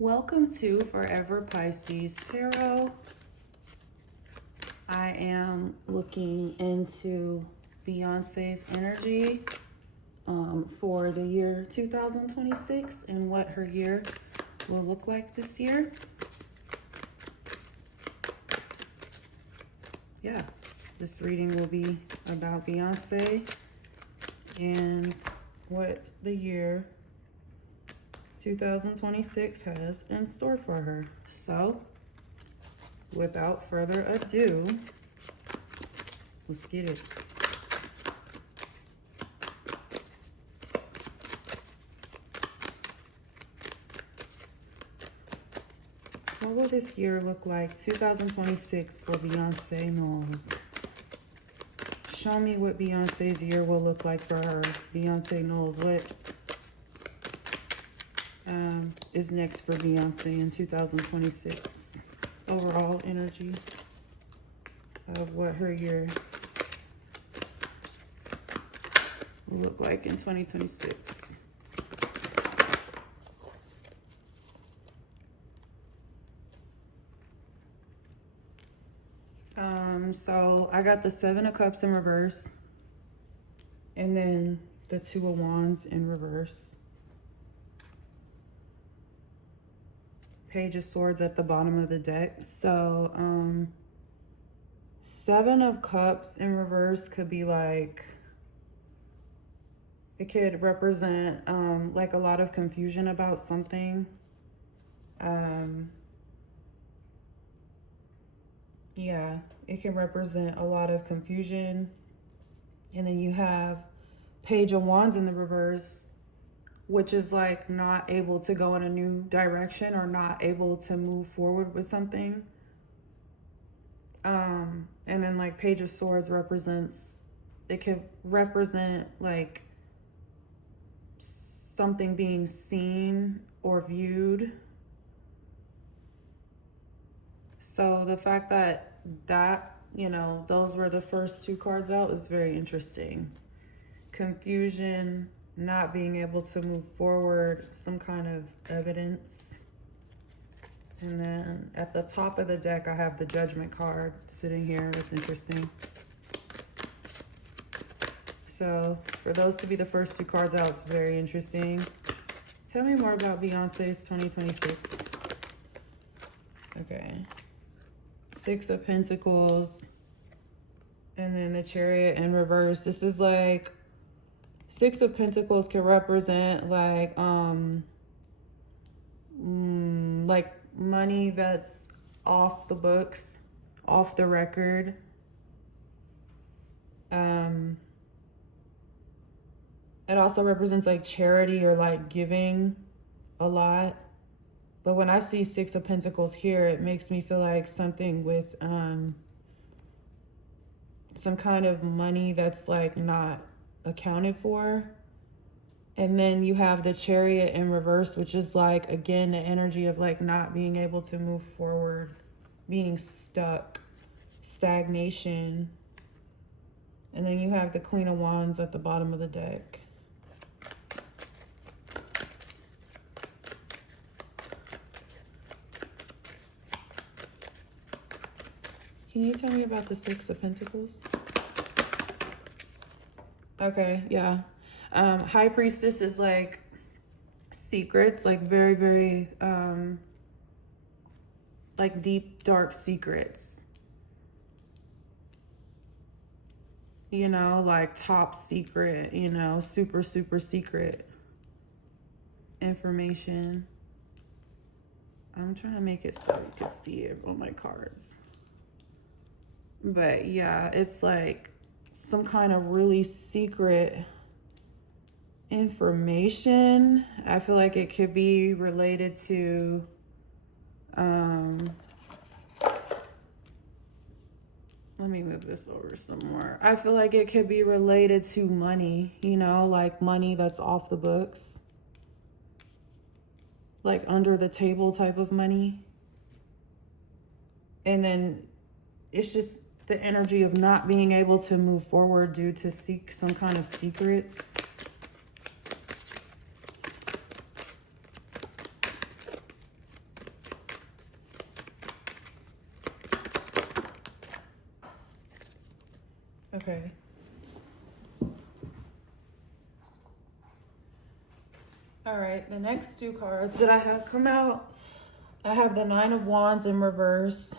Welcome to Forever Pisces Tarot. I am looking into Beyonce's energy for the year 2026 and what her year will look like this year. Yeah, this reading will be about Beyonce and what the year 2026 has in store for her. So, without further ado, let's get it. What will this year look like, 2026, for Beyonce Knowles? Show me what Beyonce's year will look like for her. Beyonce Knowles, what is next for Beyonce in 2026? Overall energy of what her year will look like in 2026. So I got the Seven of Cups in reverse, and then the Two of Wands in reverse. Page of Swords at the bottom of the deck. So Seven of Cups in reverse could be like, it could represent like a lot of confusion about something. Yeah, it can represent a lot of confusion. And then you have Page of Wands in the reverse, which is like not able to go in a new direction or not able to move forward with something. And then like Page of Swords represents, it could represent like something being seen or viewed. So the fact that those were the first two cards out is very interesting. Confusion, not being able to move forward, some kind of evidence. And then at the top of the deck, I have the Judgment card sitting here. That's interesting. So for those to be the first two cards out, it's very interesting. Tell me more about Beyonce's 2026. Okay. Six of Pentacles. And then the Chariot in reverse. This is like, Six of Pentacles can represent like money that's off the books, off the record. It also represents like charity or like giving a lot. But when I see Six of Pentacles here, it makes me feel like something with some kind of money that's like not accounted for. And then you have the Chariot in reverse, which is like, again, the energy of like not being able to move forward, being stuck, stagnation. And then you have the Queen of Wands at the bottom of the deck. Can you tell me about the Six of Pentacles? Okay, yeah. High Priestess is like secrets, like very, very, like deep, dark secrets. You know, like top secret, super, super secret information. I'm trying to make it so you can see it on my cards. But yeah, it's like some kind of really secret information. I feel like it could be related to let me move this over some more. I feel like it could be related to money, like money that's off the books, like under the table type of money. And then it's just the energy of not being able to move forward due to some kind of secrets. Okay. All right, the next two cards that I have come out, I have the Nine of Wands in reverse.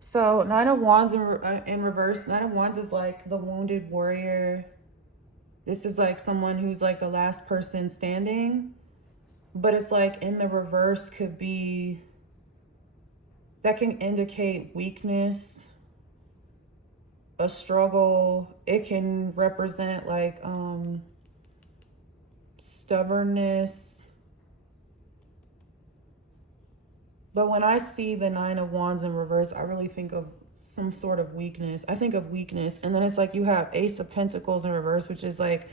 So Nine of Wands in reverse, Nine of Wands is like the wounded warrior. This is like someone who's like the last person standing, but it's like in the reverse could be, that can indicate weakness, a struggle. It can represent like stubbornness. But when I see the Nine of Wands in reverse, I really think of some sort of weakness. I think of weakness. And then it's like you have Ace of Pentacles in reverse, which is like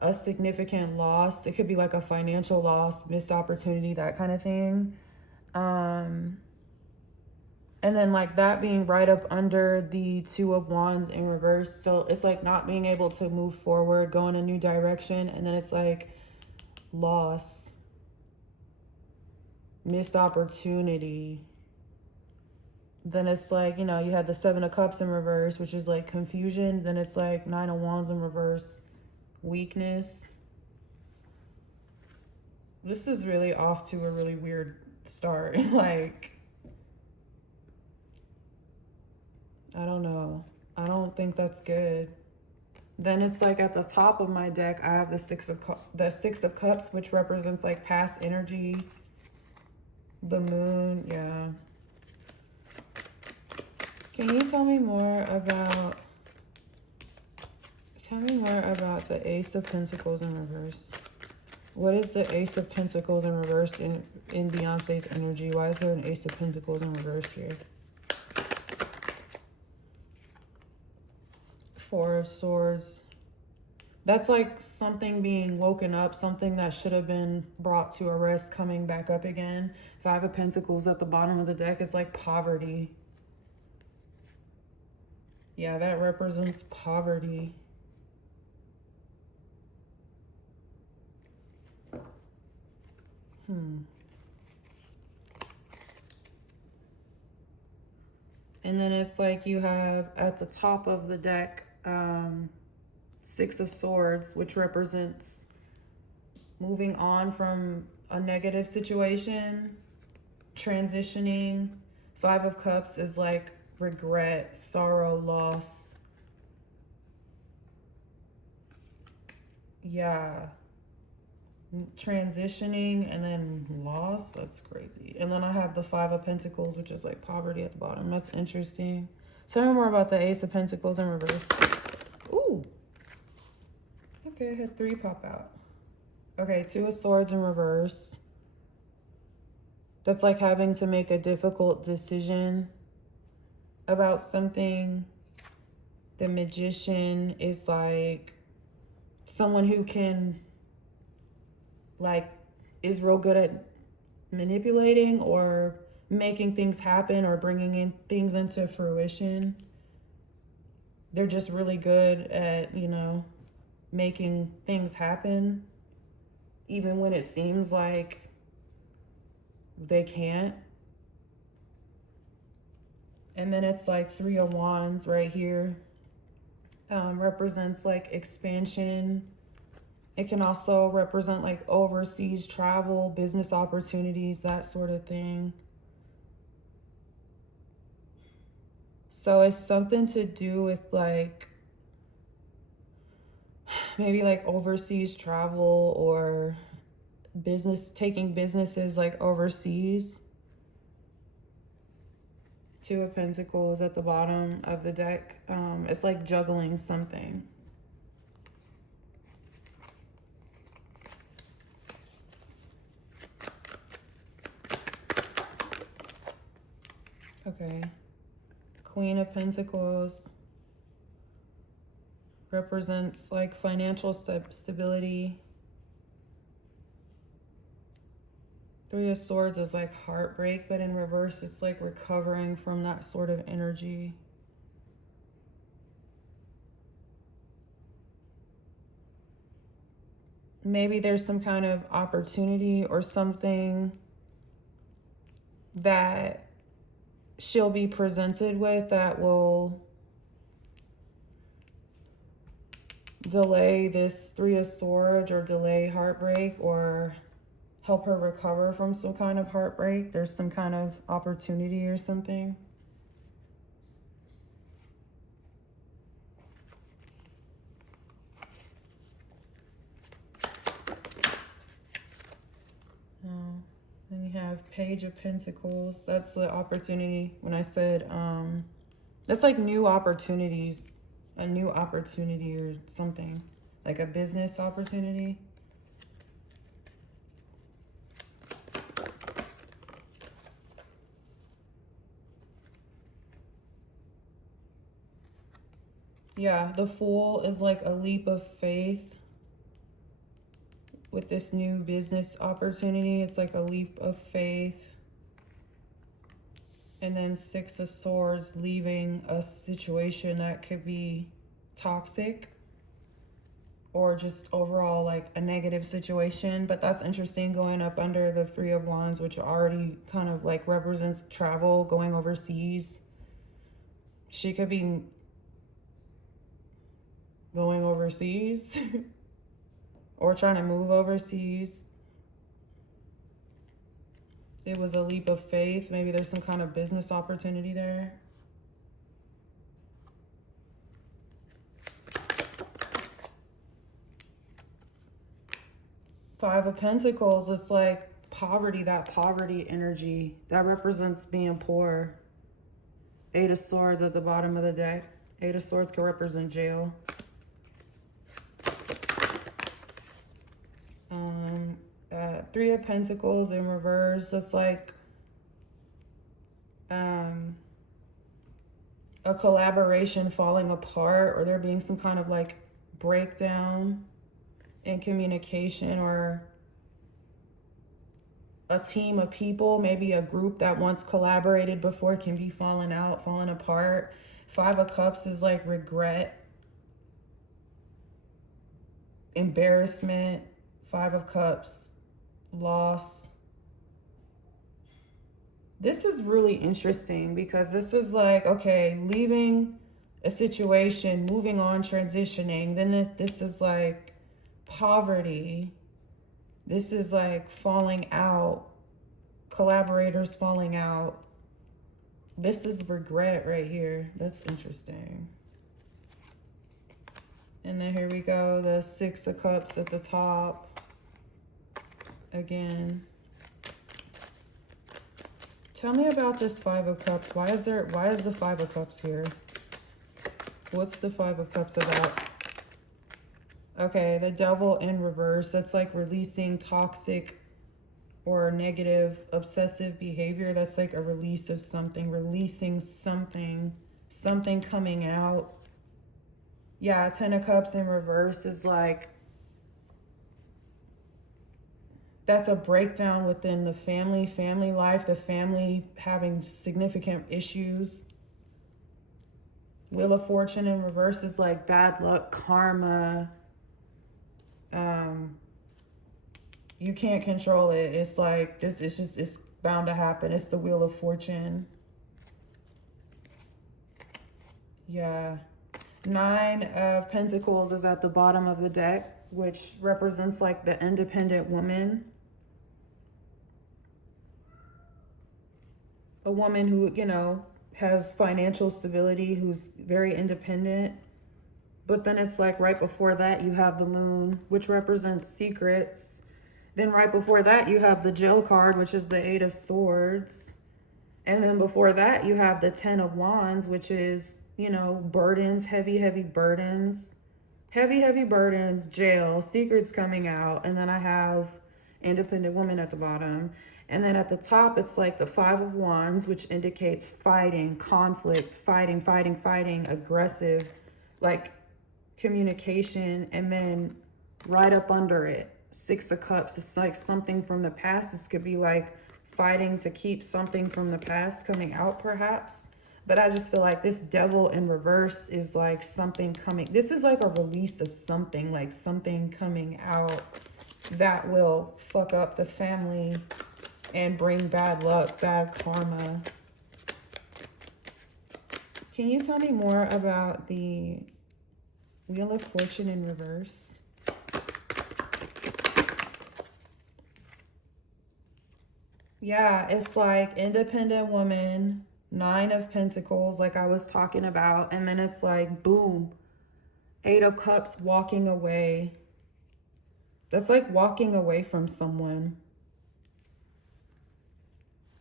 a significant loss. It could be like a financial loss, missed opportunity, that kind of thing. And then like that being right up under the Two of Wands in reverse. So it's like not being able to move forward, go in a new direction. And then it's like loss, missed opportunity. Then it's like, you know, you had the Seven of Cups in reverse, which is like confusion. Then it's like Nine of Wands in reverse, weakness. This is really off to a really weird start. Like, I don't know. I don't think that's good. Then it's like at the top of my deck, I have the Six of Cups, which represents like past energy. The Moon, yeah. Can you tell me more about the Ace of Pentacles in reverse? What is the Ace of Pentacles in reverse in Beyonce's energy? Why is there an Ace of Pentacles in reverse here? Four of Swords. That's like something being woken up, something that should have been brought to a rest coming back up again. Five of Pentacles at the bottom of the deck is like poverty. Yeah, that represents poverty. And then it's like you have at the top of the deck, Six of Swords, which represents moving on from a negative situation, transitioning. Five of Cups is like regret, sorrow, loss. Yeah. Transitioning and then loss. That's crazy. And then I have the Five of Pentacles, which is like poverty at the bottom. That's interesting. Tell me more about the Ace of Pentacles in reverse. Ooh. Okay, I had three pop out. Okay, Two of Swords in reverse. That's like having to make a difficult decision about something. The Magician is like someone who can, like, is real good at manipulating or making things happen or bringing in things into fruition. They're just really good at, you know, making things happen, even when it seems like they can't. And then it's like Three of Wands right here. Represents like expansion. It can also represent like overseas travel, business opportunities, that sort of thing. So it's something to do with like maybe like overseas travel or taking businesses like overseas. Two of Pentacles at the bottom of the deck. It's like juggling something. Okay. Queen of Pentacles represents like financial stability. Three of Swords is like heartbreak, but in reverse, it's like recovering from that sort of energy. Maybe there's some kind of opportunity or something that she'll be presented with that will delay this Three of Swords or delay heartbreak or help her recover from some kind of heartbreak. There's some kind of opportunity or something. Then you have Page of Pentacles. That's the opportunity. When I said, that's like new opportunities, a new opportunity or something, like a business opportunity. Yeah, the Fool is like a leap of faith with this new business opportunity. It's like a leap of faith. And then Six of Swords, leaving a situation that could be toxic or just overall like a negative situation. But that's interesting, going up under the Three of Wands, which already kind of like represents travel, going overseas. She could be going overseas or trying to move overseas. It was a leap of faith. Maybe there's some kind of business opportunity there. Five of Pentacles, it's like poverty, that poverty energy that represents being poor. Eight of Swords at the bottom of the deck. Eight of Swords can represent jail. Three of Pentacles in reverse. It's like a collaboration falling apart, or there being some kind of like breakdown in communication, or a team of people, maybe a group that once collaborated before can be falling out, falling apart. Five of Cups is like regret, embarrassment. Five of Cups, loss. This is really interesting because this is like, okay, leaving a situation, moving on, transitioning. Then this is like poverty. This is like falling out, collaborators falling out. This is regret right here. That's interesting. And then here we go, the Six of Cups at the top. Again. Tell me about this Five of Cups. Why is the Five of Cups here? What's the Five of Cups about? Okay, the Devil in reverse. That's like releasing toxic or negative, obsessive behavior. That's like a release of something, releasing something, something coming out. Yeah, Ten of Cups in reverse is like, that's a breakdown within the family life, the family having significant issues. Wheel of Fortune in reverse is like bad luck, karma. You can't control it. It's like this. It's bound to happen. It's the Wheel of Fortune. Yeah. Nine of Pentacles is at the bottom of the deck, which represents like the independent woman. A woman who, you know, has financial stability, who's very independent. But then it's like right before that, you have the Moon, which represents secrets. Then right before that, you have the Jail card, which is the Eight of Swords. And then before that, you have the Ten of Wands, which is, you know, burdens, heavy burdens. Heavy burdens, jail, secrets coming out. And then I have independent woman at the bottom. And then at the top, it's like the Five of Wands, which indicates fighting, conflict, fighting, aggressive, like communication. And then right up under it, Six of Cups. It's like something from the past. This could be like fighting to keep something from the past coming out, perhaps. But I just feel like this Devil in reverse is like something coming. This is like a release of something, like something coming out that will fuck up the family and bring bad luck, bad karma. Can you tell me more about the Wheel of Fortune in reverse. Yeah, it's like independent woman, 9 of Pentacles, like I was talking about. And then it's like, boom, 8 of Cups, walking away. That's like walking away from someone.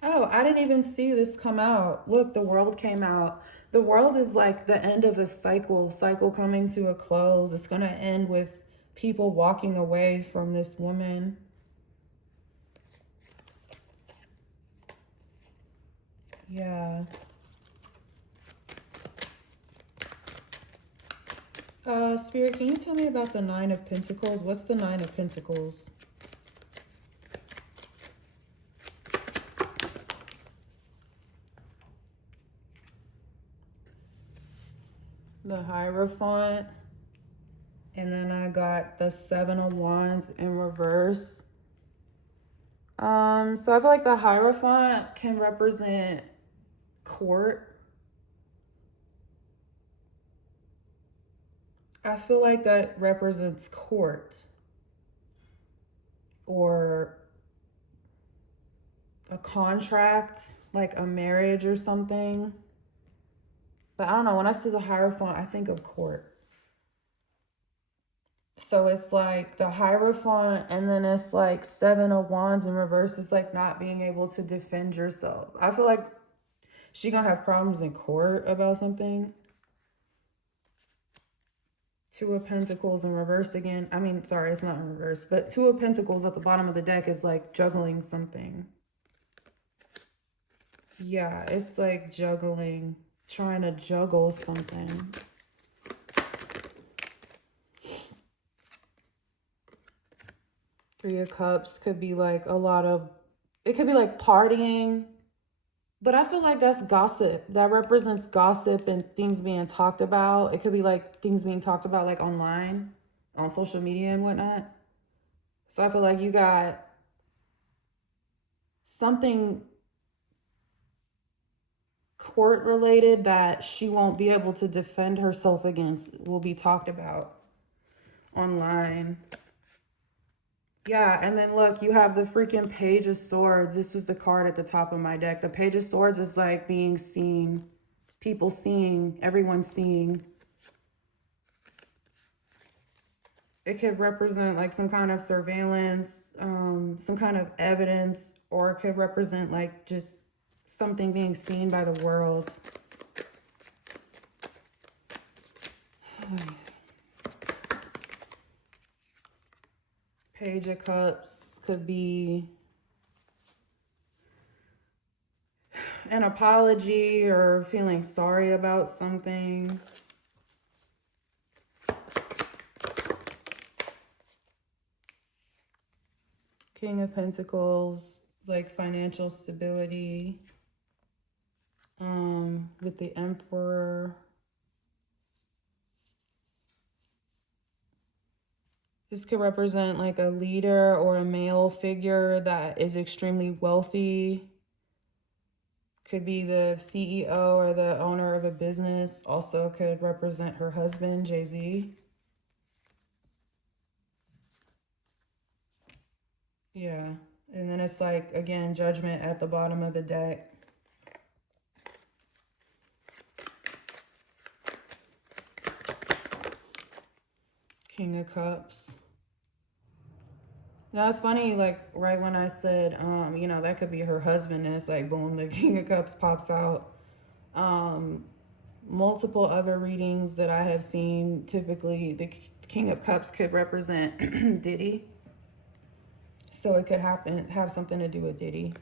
Oh, I didn't even see this come out. Look, the World came out. The World is like the end of a cycle coming to a close. It's going to end with people walking away from this woman. Yeah. Spirit, can you tell me about the 9 of Pentacles? What's the 9 of Pentacles? The Hierophant. And then I got the 7 of Wands in reverse. So I feel like the Hierophant can represent court. I feel like that represents court or a contract, like a marriage or something. But I don't know, when I see the Hierophant, I think of court. So it's like the Hierophant, and then it's like 7 of Wands in reverse. It's like not being able to defend yourself. I feel like she gonna have problems in court about something. 2 of Pentacles in reverse again. I mean, sorry, it's not in reverse, but 2 of Pentacles at the bottom of the deck is like juggling something. Yeah, it's like juggling, trying to juggle something. Three of Cups could be like a lot of, it could be like partying, but I feel like that's gossip. That represents gossip and things being talked about. It could be like things being talked about like online, on social media and whatnot. So I feel like you got something court related that she won't be able to defend herself against will be talked about online. Yeah, and then look, you have the freaking Page of Swords. This was the card at the top of my deck. The Page of Swords is like being seen, people seeing, everyone seeing. It could represent like some kind of surveillance, some kind of evidence, or it could represent like just something being seen by the world. Page of Cups could be an apology or feeling sorry about something. King of Pentacles, like financial stability. With the Emperor. This could represent like a leader or a male figure that is extremely wealthy. Could be the CEO or the owner of a business. Also could represent her husband, Jay-Z. Yeah. And then it's like, again, Judgment at the bottom of the deck. King of Cups. Now it's funny, like right when I said, you know, that could be her husband, and it's like, boom, the King of Cups pops out. Multiple other readings that I have seen, typically the King of Cups could represent Diddy. So it could have something to do with Diddy.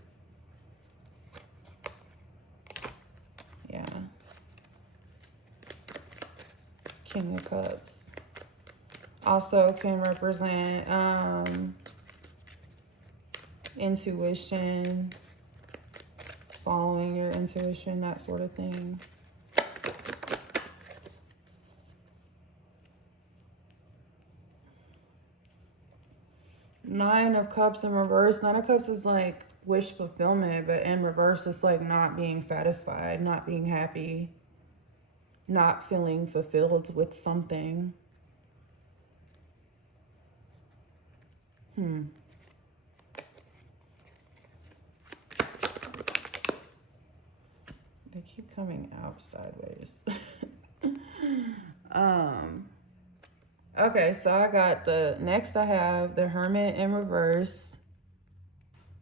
Yeah. King of Cups. Also can represent intuition, following your intuition, that sort of thing. Nine of Cups in reverse. 9 of Cups is like wish fulfillment, but in reverse, it's like not being satisfied, not being happy, not feeling fulfilled with something. They keep coming out sideways. um okay, so I got next I have the Hermit in reverse.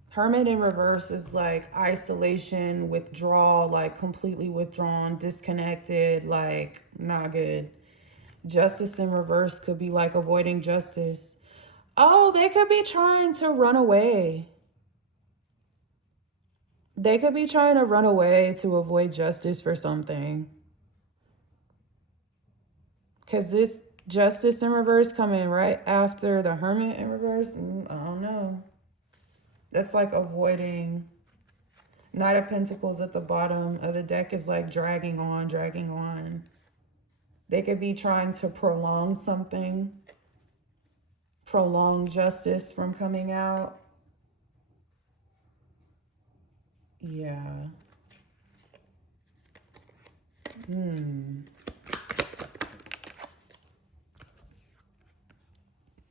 Hermit in reverse is like isolation, withdrawal, like completely withdrawn, disconnected, like not good. Justice in reverse could be like avoiding justice. Oh, they could be trying to run away. They could be trying to run away to avoid justice for something. Because this justice in reverse coming right after the Hermit in reverse, I don't know. That's like avoiding. Knight of Pentacles at the bottom of the deck is like dragging on, dragging on. They could be trying to prolong something, prolong justice from coming out. Yeah.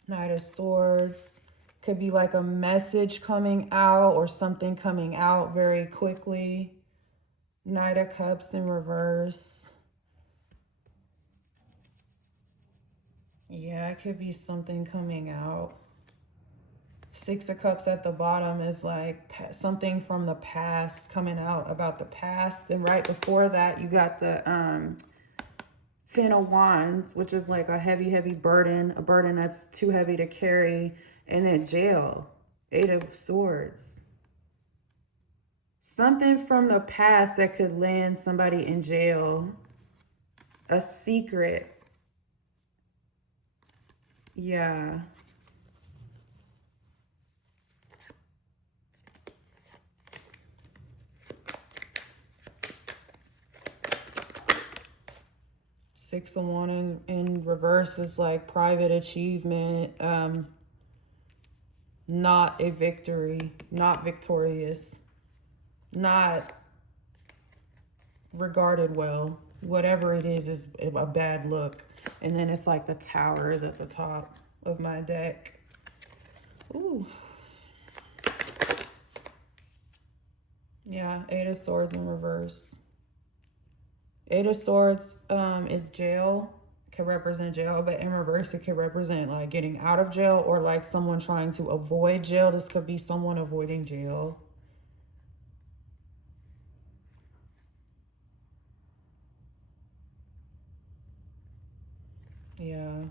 Knight of Swords. Could be like a message coming out or something coming out very quickly. Knight of Cups in reverse. Yeah, it could be something coming out. Six of Cups at the bottom is like something from the past coming out about the past. Then right before that, you got the Ten of Wands, which is like a heavy, heavy burden, a burden that's too heavy to carry, and then jail. Eight of Swords. Something from the past that could land somebody in jail. A secret. Yeah. Six of Wands in reverse is like private achievement. Not a victory. Not victorious. Not regarded well. Whatever it is a bad look. And then it's like the Tower is at the top of my deck. Ooh. Yeah, Eight of Swords in reverse. Eight of Swords is jail. Could represent jail, but in reverse it could represent like getting out of jail or like someone trying to avoid jail. This could be someone avoiding jail. Yeah.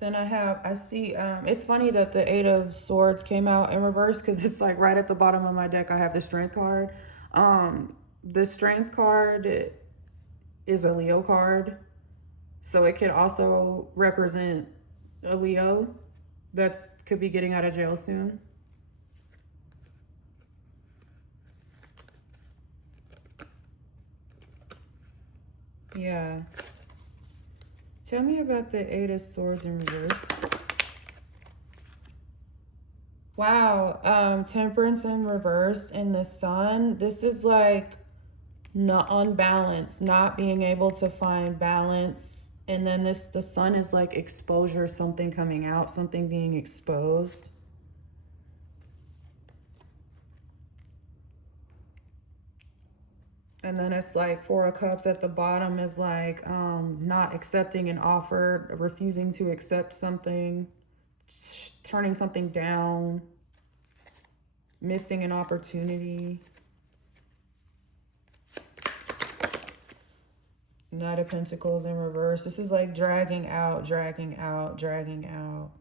Then I see, it's funny that the Eight of Swords came out in reverse because it's like right at the bottom of my deck, I have the Strength card. The Strength card is a Leo card. So it could also represent a Leo that could be getting out of jail soon. Yeah. Tell me about the Eight of Swords in reverse. Wow. Temperance in reverse in the Sun. This is like not unbalanced, not being able to find balance. And then the Sun is like exposure, something coming out, something being exposed. And then it's like Four of Cups at the bottom is like not accepting an offer, refusing to accept something, turning something down, missing an opportunity. Knight of Pentacles in reverse. This is like dragging out, dragging out, dragging out.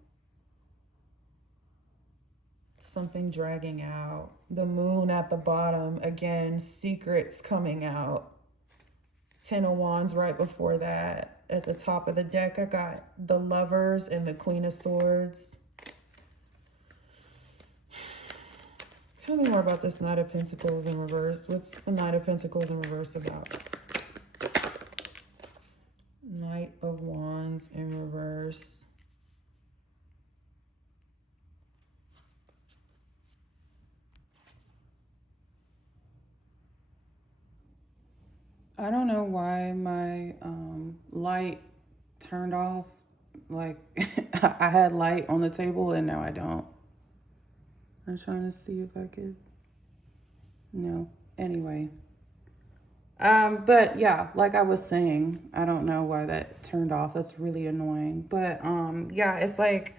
Something dragging out. The Moon at the bottom. Again, secrets coming out. Ten of Wands right before that. At the top of the deck, I got the Lovers and the Queen of Swords. Tell me more about this Knight of Pentacles in reverse. What's the Knight of Pentacles in reverse about? Knight of Wands in reverse. I don't know why my light turned off. Like, I had light on the table and now I don't. I'm trying to see if I could. No. Anyway. But yeah, like I was saying, I don't know why that turned off. That's really annoying. But yeah, it's like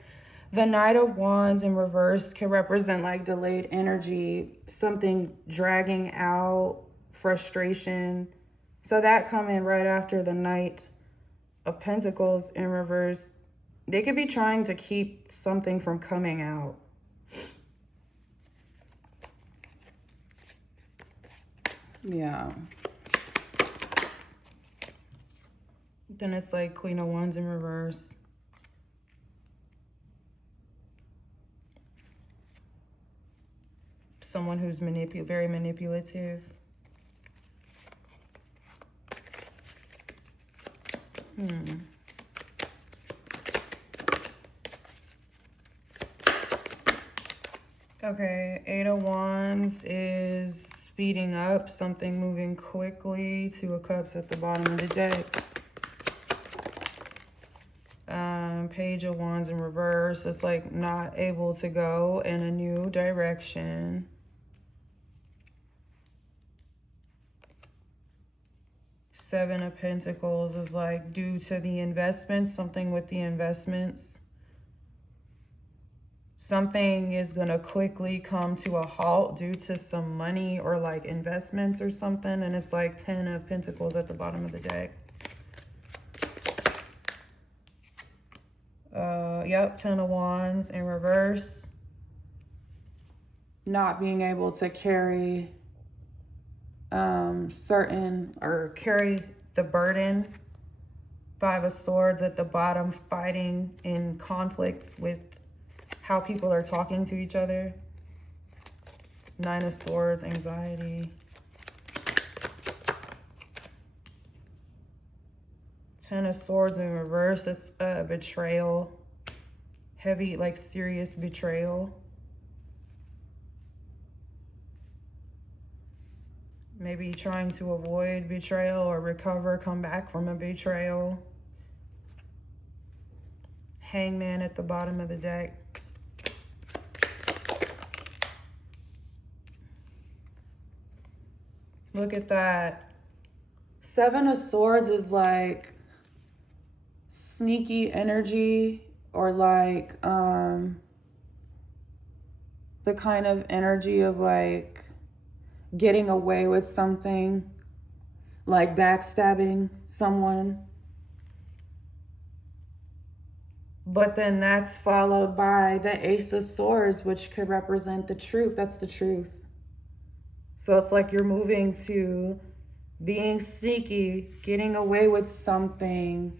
the Knight of Wands in reverse can represent like delayed energy, something dragging out, frustration. So that coming right after the Knight of Pentacles in reverse. They could be trying to keep something from coming out. Yeah. Then it's like Queen of Wands in reverse. Someone who's very manipulative. Okay, Eight of Wands is speeding up, something moving quickly. Two of Cups at the bottom of the deck. Page of Wands in reverse. It's like not able to go in a new direction. Seven of Pentacles is like due to the investments, something with the investments. Something is going to quickly come to a halt due to some money or like investments or something. And it's like 10 of Pentacles at the bottom of the deck. Yep, 10 of Wands in reverse. Not being able to carry carry the burden. Five of Swords at the bottom, fighting in conflicts with how people are talking to each other. Nine of Swords, anxiety. 10 of Swords in reverse, it's betrayal. Heavy, like serious betrayal. Maybe trying to avoid betrayal or recover, come back from a betrayal. Hangman at the bottom of the deck. Look at that. Seven of Swords is like sneaky energy, or like the kind of energy of like getting away with something, like backstabbing someone. But then that's followed by the Ace of Swords, which could represent the truth. That's the truth. So it's like you're moving to being sneaky, getting away with something.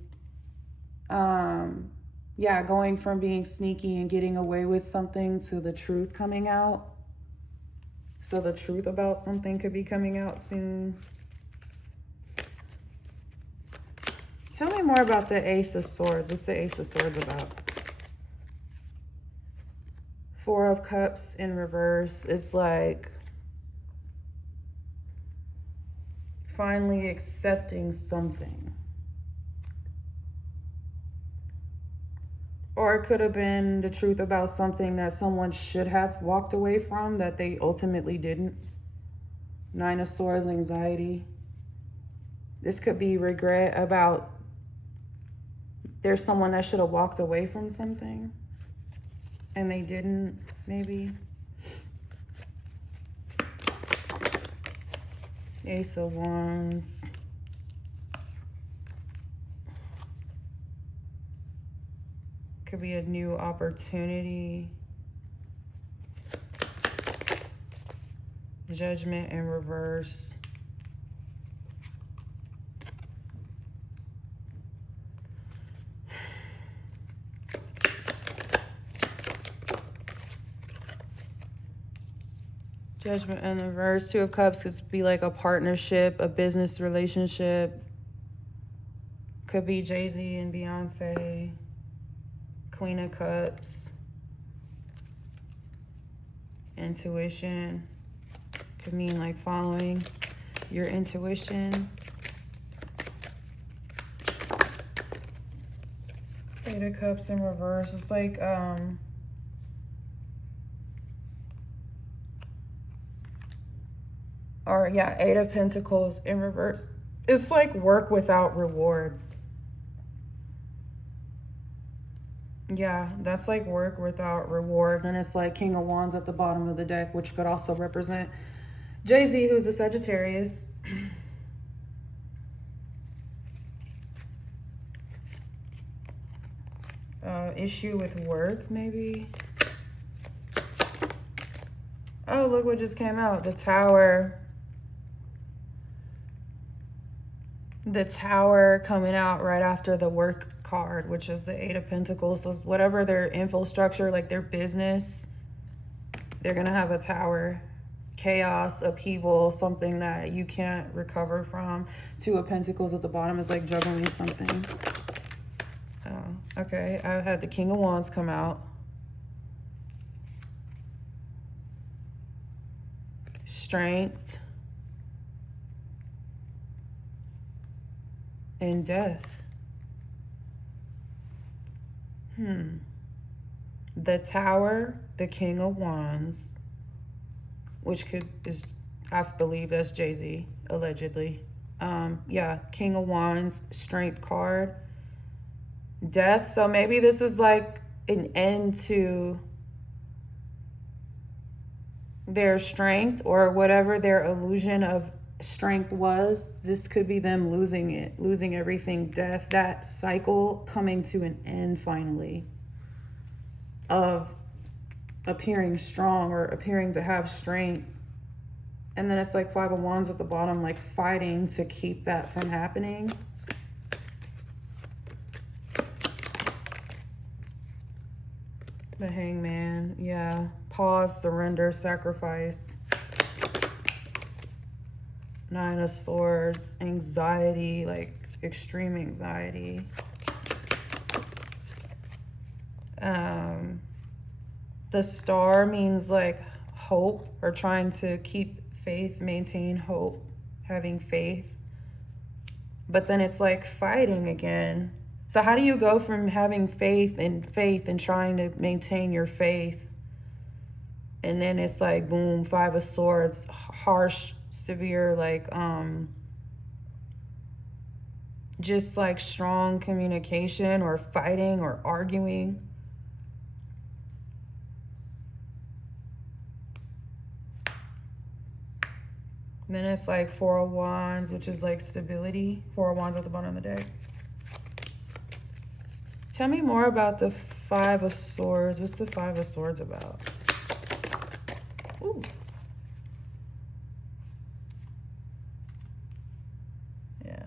Yeah, going from being sneaky and getting away with something to the truth coming out. So the truth about something could be coming out soon. Tell me more about the Ace of Swords. What's the Ace of Swords about? Four of Cups in reverse. It's like finally accepting something. Or it could have been the truth about something that someone should have walked away from that they ultimately didn't. Nine of Swords, anxiety. This could be regret about there's someone that should have walked away from something and they didn't, maybe. Ace of Wands. Could be a new opportunity. Judgment in reverse. Judgment in reverse. Two of Cups could be like a partnership, a business relationship. Could be Jay-Z and Beyoncé. Queen of Cups. Intuition. Could mean like following your intuition. Eight of Cups in reverse. It's like, or yeah, Eight of Pentacles in reverse. It's like work without reward. Yeah, that's like work without reward. Then it's like King of Wands at the bottom of the deck, which could also represent Jay-Z, who's a Sagittarius. Issue with work, maybe. Oh, look what just came out. The Tower. The Tower coming out right after the work card, which is the Eight of Pentacles. So whatever their infrastructure, like their business, they're going to have a tower. Chaos, upheaval, something that you can't recover from. Two of Pentacles at the bottom is like juggling something. Oh, okay. I had the King of Wands come out. Strength. And death. The Tower, the King of Wands, which I believe that's Jay-Z, allegedly. Yeah, King of Wands, Strength card. Death. So maybe this is like an end to their strength or whatever their illusion of strength was. This could be them losing it, losing everything. Death, that cycle coming to an end finally of appearing strong or appearing to have strength. And then it's like Five of Wands at the bottom, like fighting to keep that from happening. The Hangman, yeah. Pause, surrender, sacrifice. Nine of Swords, anxiety, like extreme anxiety. The Star means like hope, or trying to keep faith, maintain hope, having faith. But then it's like fighting again. So how do you go from having faith and trying to maintain your faith? And then it's like, boom, Five of Swords, harsh, severe, like, just like strong communication or fighting or arguing. Then it's like Four of Wands, which is like stability. Four of Wands at the bottom of the deck. Tell me more about the Five of Swords. What's the Five of Swords about? Ooh. Yeah.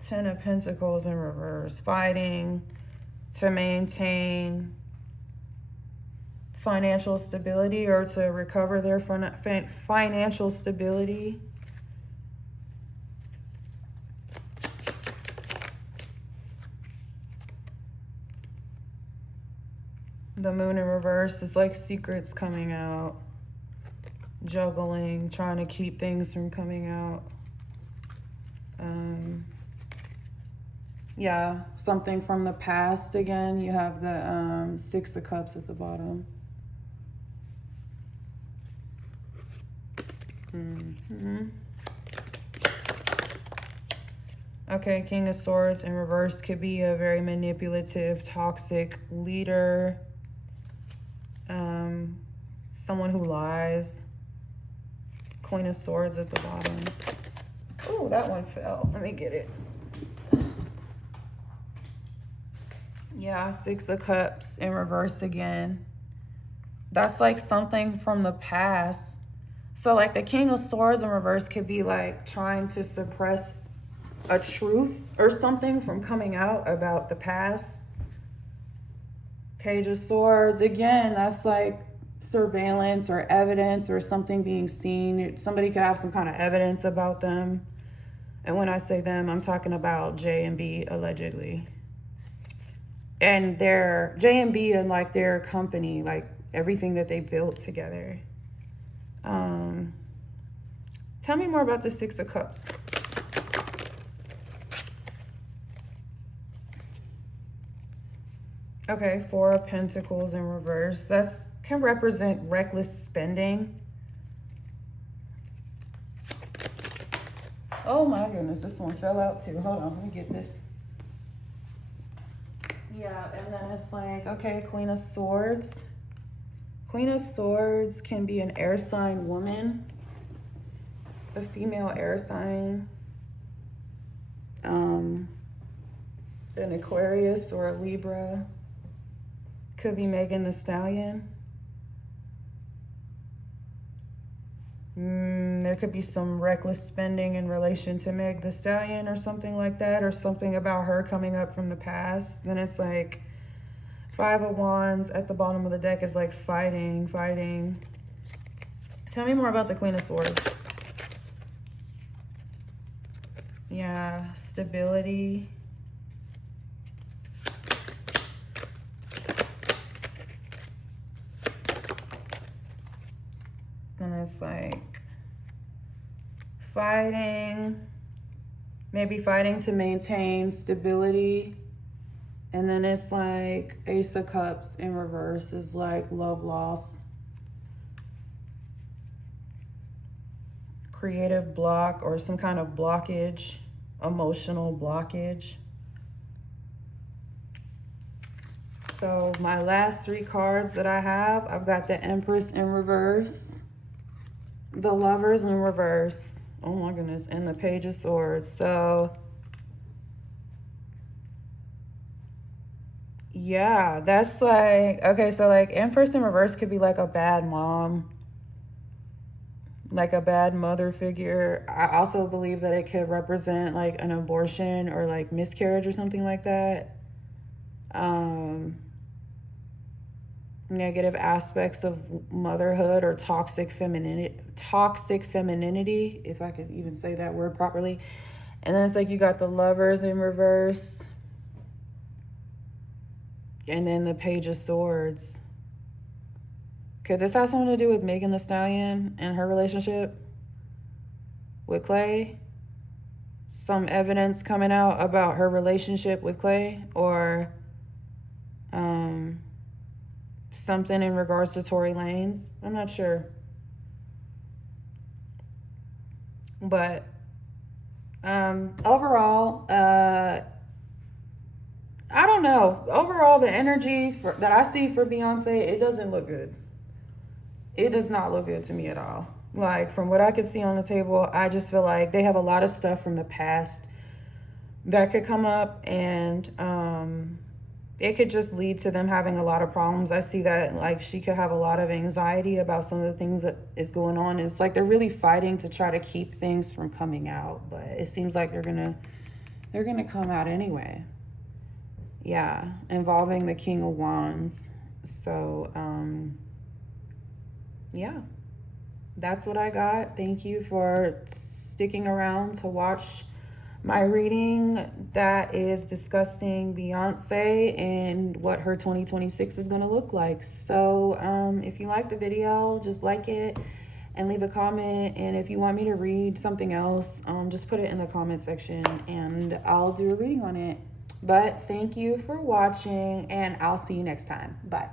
Ten of Pentacles in reverse. Fighting to maintain financial stability or to recover their financial stability. The Moon in reverse is like secrets coming out. Juggling, trying to keep things from coming out. Yeah, something from the past again. You have the Six of Cups at the bottom. Okay, King of Swords in reverse could be a very manipulative, toxic leader. Someone who lies. Queen of Swords at the bottom. Oh, that one fell. Let me get it. Yeah, Six of Cups in reverse again. That's like something from the past. So like the King of Swords in reverse could be like trying to suppress a truth or something from coming out about the past. Page of Swords, again, that's like surveillance or evidence or something being seen. Somebody could have some kind of evidence about them. And when I say them, I'm talking about J and B allegedly. And their J and B and like their company, like everything that they built together. Tell me more about the Six of Cups. Okay, Four of Pentacles in reverse. That's can represent reckless spending. Oh my goodness, this one fell out too. Hold on, let me get this. Yeah, and then it's like, okay, Queen of Swords. Queen of Swords can be an air sign woman, a female air sign, an Aquarius or a Libra. Could be Megan Thee Stallion. There could be some reckless spending in relation to Meg Thee Stallion or something like that, or something about her coming up from the past. Then it's like Five of Wands at the bottom of the deck is like fighting. Tell me more about the Queen of Swords. Yeah, stability. And it's like fighting, maybe fighting to maintain stability. And then it's like Ace of Cups in reverse is like love lost. Creative block or some kind of blockage, emotional blockage. So my last three cards that I have, I've got the Empress in reverse, the Lovers in reverse, oh my goodness, and the Page of Swords. So yeah, that's like, okay, so like Empress in reverse could be like a bad mom, like a bad mother figure. I also believe that it could represent like an abortion or like miscarriage or something like that. Negative aspects of motherhood or toxic femininity, if I could even say that word properly. And then it's like you got the Lovers in reverse. And then the Page of Swords. Could this have something to do with Megan Thee Stallion and her relationship with Clay? Some evidence coming out about her relationship with Clay, or something in regards to Tory Lanez? I'm not sure. But overall, I don't know. Overall, the energy that I see for Beyonce, it doesn't look good. It does not look good to me at all. Like, from what I could see on the table, I just feel like they have a lot of stuff from the past that could come up, and it could just lead to them having a lot of problems. I see that, like, she could have a lot of anxiety about some of the things that is going on. It's like they're really fighting to try to keep things from coming out, but it seems like they're gonna come out anyway. Yeah, involving the King of Wands. So, yeah, that's what I got. Thank you for sticking around to watch my reading that is discussing Beyonce and what her 2026 is going to look like. So if you like the video, just like it and leave a comment. And if you want me to read something else, just put it in the comment section and I'll do a reading on it. But thank you for watching, and I'll see you next time. Bye.